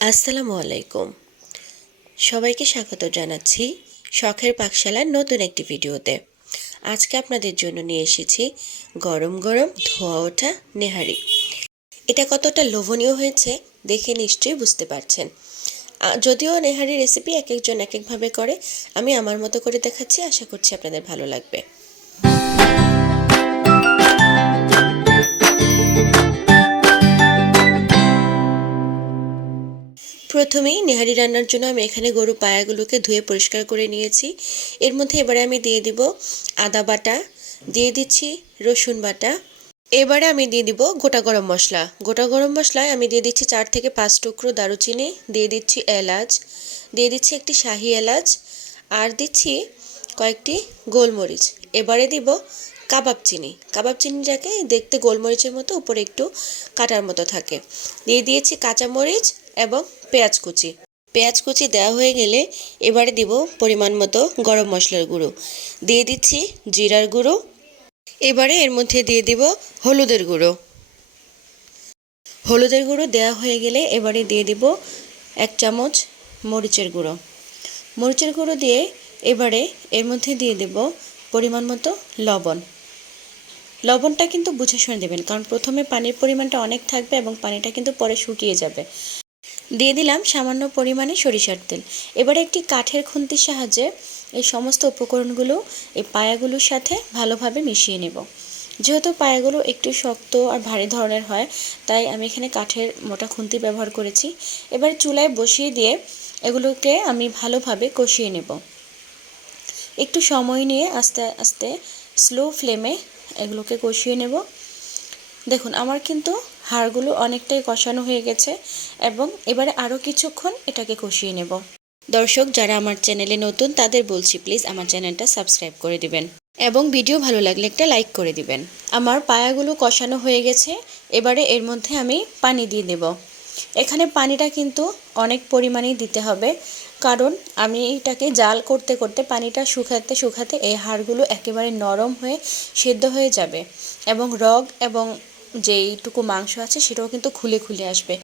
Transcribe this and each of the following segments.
আসসালামু আলাইকুম। সবাইকে স্বাগত জানাচ্ছি শখের পাকশালার নতুন একটি ভিডিওতে। আজকে আপনাদের জন্য নিয়ে এসেছি গরম গরম ধোয়া ওঠা নেহারি। এটা কতটা লোভনীয় হয়েছে দেখে নিশ্চয়ই বুঝতে পারছেন। যদিও নেহারি রেসিপি এক একজন এক একভাবে করে, আমি আমার মতো করে দেখাচ্ছি, আশা করছি আপনাদের ভালো লাগবে। প্রথমেই নেহারি রান্নার জন্য আমি এখানে গরু পায়াগুলোকে ধুয়ে পরিষ্কার করে নিয়েছি। এর মধ্যে এবারে আমি দিয়ে দিব আদা বাটা, দিয়ে দিচ্ছি রসুন বাটা। এবারে আমি দিয়ে দিব গোটা গরম মশলা। গোটা গরম মশলায় আমি দিয়ে দিচ্ছি চার থেকে পাঁচ টুকরো দারুচিনি, দিয়ে দিচ্ছি এলাচ, দিয়ে দিচ্ছি একটি শাহি এলাচ, আর দিচ্ছি কয়েকটি গোলমরিচ। এবারে দিব কাবাব চিনি। কাবাব চিনিটাকে দেখতে গোলমরিচের মতো, উপরে একটু কাটার মতো থাকে। দিয়ে দিয়েছি কাঁচামরিচ এবং পেঁয়াজ কুচি। পেঁয়াজ কুচি দেওয়া হয়ে গেলে এবারে দিব পরিমাণ মতো গরম মশলার গুঁড়ো। দিয়ে দিচ্ছি জিরার গুঁড়ো। এবারে এর মধ্যে দিয়ে দিব হলুদের গুঁড়ো। হলুদের গুঁড়ো দেওয়া হয়ে গেলে এবারে দিয়ে দিব এক চামচ মরিচের গুঁড়ো। মরিচের গুঁড়ো দিয়ে এবারে এর মধ্যে দিয়ে দেব পরিমাণ মতো লবণ। লবণটা কিন্তু বুঝে শুনে দেবেন, কারণ প্রথমে পানির পরিমাণটা অনেক থাকবে এবং পানিটা কিন্তু পরে শুকিয়ে যাবে। দিয়ে দিলাম সামান্য পরিমাণে সরিষার তেল। এবারে একটি কাঠের খুন্তির সাহায্যে এই সমস্ত উপকরণগুলো, এই পায়াগুলোর সাথে ভালোভাবে মিশিয়ে নেব। যেহেতু পায়াগুলো একটু শক্ত আর ভারী ধরনের হয়, তাই আমি এখানে কাঠের মোটা খুন্তি ব্যবহার করেছি। এবার চুলায় বসিয়ে দিয়ে এগুলোকে আমি ভালোভাবে কষিয়ে নেব। একটু সময় নিয়ে আস্তে আস্তে স্লো ফ্লেমে এগুলোকে কষিয়ে নেব। দেখুন, আমার কিন্তু হাড়গুলো অনেকটাই কষানো হয়ে গেছে এবং এবারে আরও কিছুক্ষণ এটাকে কষিয়ে নেব। দর্শক, যারা আমার চ্যানেলে নতুন, তাদের বলছি প্লিজ আমার চ্যানেলটা সাবস্ক্রাইব করে দিবেন এবং ভিডিও ভালো লাগলে একটা লাইক করে দিবেন। আমার পায়াগুলো কষানো হয়ে গেছে, এবারে এর মধ্যে আমি পানি দিয়ে দেব এখানে পানিটা কিন্তু অনেক পরিমাণেই দিতে হবে। কারণ আমি এটাকে জাল করতে করতে পানিটা শুকাতে শুকাতে এই হাড়গুলো একেবারে নরম হয়ে সেদ্ধ হয়ে যাবে এবং রগ এবং যেইটুকু মাংস আছে সেটাও কিন্তু খুলে খুলে আসবে।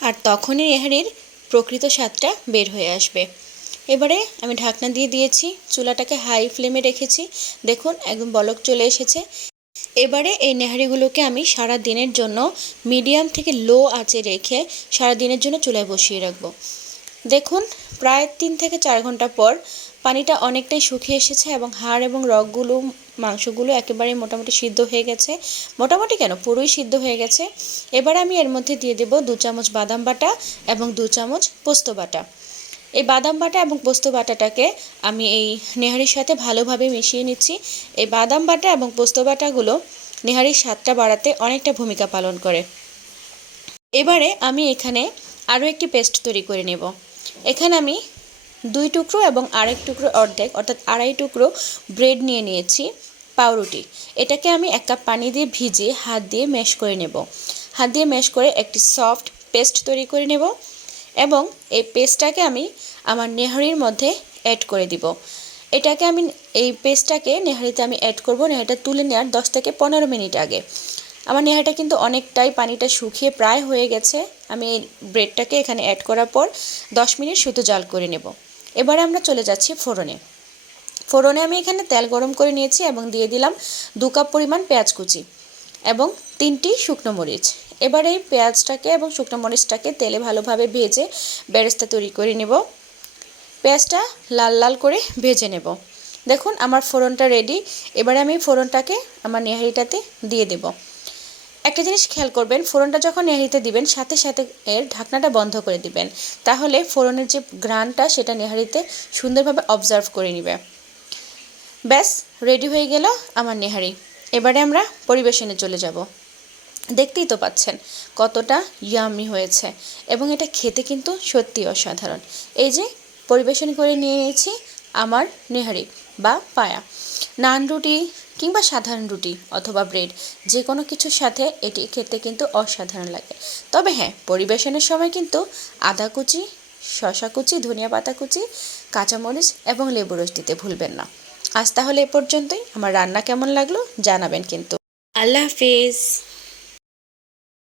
আর তখনই এহারির প্রকৃত স্বাদটা বের হয়ে আসবে। এবারে আমি ঢাকনা দিয়ে দিয়েছি, চুলাটাকে হাই ফ্লেমে রেখেছি। দেখুন, একদম বলক চলে এসেছে। এবারে এই নেহারিগুলোকে আমি সারা দিনের জন্য মিডিয়াম থেকে লো আঁচে রেখে সারা দিনের জন্য চুলায় বসিয়ে রাখব। দেখুন, প্রায় তিন থেকে চার ঘণ্টা পর পানিটা অনেকটাই শুকিয়ে এসেছে এবং হাড় এবং রগগুলো, মাংসগুলো একেবারে মোটামুটি সিদ্ধ হয়ে গেছে। মোটামুটি কেন? পুরোই সিদ্ধ হয়ে গেছে। এবার আমি এর মধ্যে দিয়ে দেব দু চামচ বাদাম বাটা এবং দু চামচ পোস্ত বাটা। এই বাদাম বাটা এবং পোস্ত বাটাটাকে আমি এই নেহারির সাথে ভালোভাবে মিশিয়ে নিচ্ছি। এই বাদাম বাটা এবং পোস্ত বাটাগুলো নেহারির স্বাদটা বাড়াতে অনেকটা ভূমিকা পালন করে। এবারে আমি এখানে আরও একটি পেস্ট তৈরি করে নেব। এখানে আমি দুই টুকরো এবং আরেক টুকরো অর্ধেক, অর্থাৎ আড়াই টুকরো ব্রেড নিয়ে নিয়েছি, পাউরুটি। এটাকে আমি এক কাপ পানি দিয়ে ভিজিয়ে হাত দিয়ে ম্যাশ করে নেব। হাত দিয়ে ম্যাশ করে একটি সফট পেস্ট তৈরি করে নেব এবং এই পেস্টটাকে আমি আমার নেহারির মধ্যে অ্যাড করে দিব। এটাকে আমি, এই পেস্টটাকে নেহারিতে আমি অ্যাড করব, নেহারিটা তুলে নেওয়ার দশ থেকে পনেরো মিনিট আগে। আমার নেহাটা কিন্তু অনেকটাই পানিটা শুকিয়ে প্রায় হয়ে গেছে। আমি ব্রেডটাকে এখানে অ্যাড করার পর দশ মিনিট শুধু জাল করে নেব। এবারে আমরা চলে যাচ্ছি ফোড়নে। ফোড়নে আমি এখানে তেল গরম করে নিয়েছি এবং দিয়ে দিলাম দু কাপ পরিমাণ পেঁয়াজ কুচি এবং তিনটি শুকনো মরিচ। এবার এই পেঁয়াজটাকে এবং শুকনো মরিচটাকে তেলে ভালোভাবে ভেজে বেরেস্তা তৈরি করে নেব। পেঁয়াজটা লাল লাল করে ভেজে নেব। দেখুন, আমার ফোড়নটা রেডি এবারে আমি ফোড়নটাকে আমার নেহারিটাতে দিয়ে দেব। একটা জিনিস খেয়াল করবেন, ফোড়নটা যখন নেহারিতে দিবেন, সাথে সাথে এর ঢাকনাটা বন্ধ করে দিবেন। তাহলে ফোড়নের যে গ্রানটা সেটা নেহারিতে সুন্দরভাবে অবজার্ভ করে নেবে। ব্যাস রেডি হয়ে গেল আমার নেহারি। এবারে আমরা পরিবেশনে চলে যাব। দেখতেই তো পাচ্ছেন কতটা ইয়ামি হয়েছে। এবং এটা খেতে কিন্তু সত্যি অসাধারণ। এই যে, পরিবেশন করে নিয়ে নিয়েছি আমার নেহারি বা পায়া। নান রুটি কিংবা সাধারণ রুটি অথবা ব্রেড যে কোনো কিছুর সাথে এটি খেতে কিন্তু অসাধারণ লাগে। তবে হ্যাঁ পরিবেশনের সময় কিন্তু আদা কুচি শশা কুচি, ধনিয়া পাতা কুচি, কাঁচামরিচ এবং লেবু রস দিতে ভুলবেন না। আজ তাহলে এ পর্যন্তই। আমার রান্না কেমন লাগল জানাবেন কিন্তু। আল্লাহ হাফিজ।